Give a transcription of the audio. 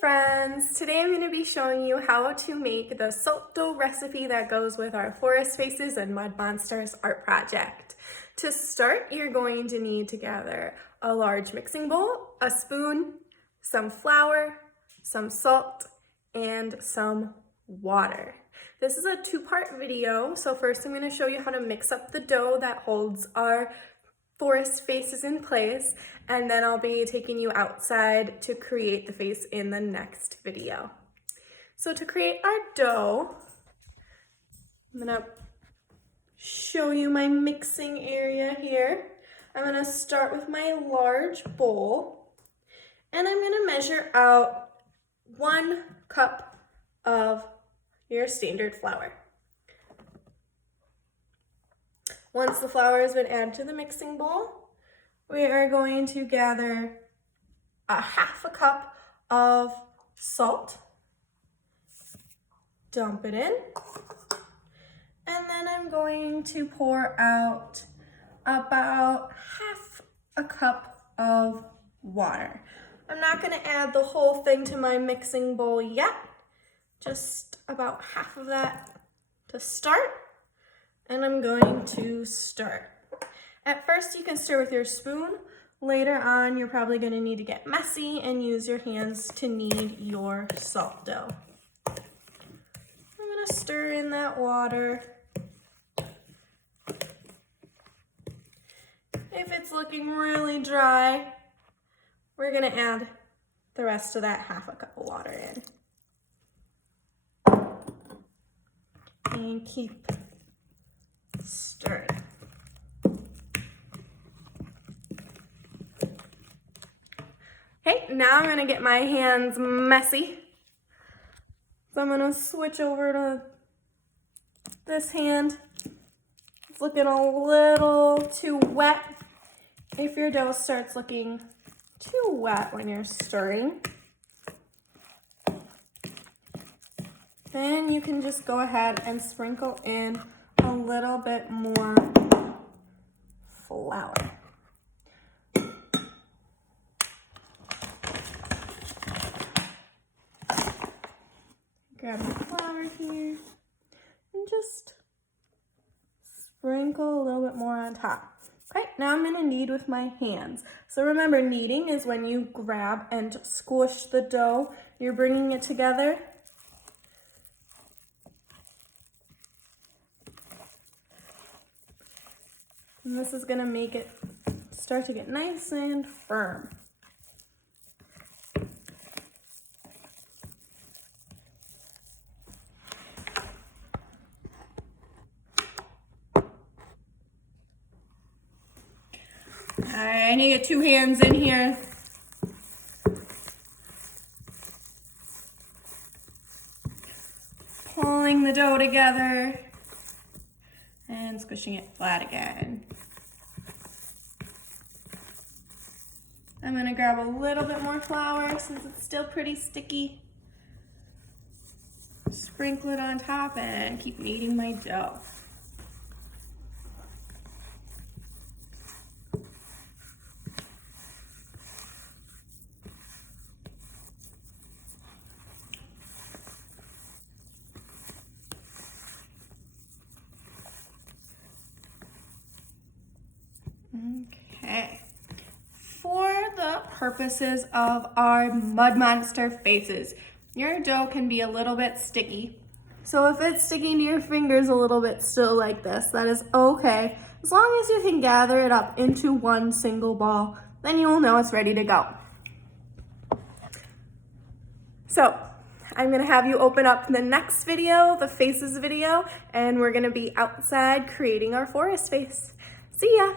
friends! Today I'm going to be showing you how to make the salt dough recipe that goes with our Forest Faces and Mud Monsters art project. To start, you're going to need to gather a large mixing bowl, a spoon, some flour, some salt, and some water. This is a two-part video, so first I'm going to show you how to mix up the dough that holds our Forest Faces in place, and then I'll be taking you outside to create the face in the next video. So to create our dough, I'm gonna show you my mixing area here. I'm gonna start with my large bowl, and I'm gonna measure out 1 cup of your standard flour. Once the flour has been added to the mixing bowl, we are going to gather a 1/2 cup of salt, dump it in, and then I'm going to pour out about 1/2 cup of water. I'm not going to add the whole thing to my mixing bowl yet, just about 1/2 of that to start. And I'm going to stir. At first you can stir with your spoon. Later on you're probably going to need to get messy and use your hands to knead your salt dough. I'm going to stir in that water. If it's looking really dry, we're going to add the rest of that 1/2 cup of water in. And keep stirring. Okay, now I'm gonna get my hands messy. So I'm gonna switch over to this hand. It's looking a little too wet. If your dough starts looking too wet when you're stirring, then you can just go ahead and sprinkle in a little bit more flour. Grab the flour here and just sprinkle a little bit more on top. Okay, now I'm gonna knead with my hands. So remember, kneading is when you grab and squish the dough. You're bringing it together. And this is gonna make it start to get nice and firm. All right, I need to get 2 hands in here. Pulling the dough together and squishing it flat again. I'm gonna grab a little bit more flour since it's still pretty sticky. Sprinkle it on top and keep kneading my dough. Okay. For the purposes of our Mud Monster faces, your dough can be a little bit sticky. So if it's sticking to your fingers a little bit still like this, that is okay. As long as you can gather it up into one single ball, then you will know it's ready to go. So I'm gonna have you open up the next video, the faces video, and we're gonna be outside creating our forest face. See ya!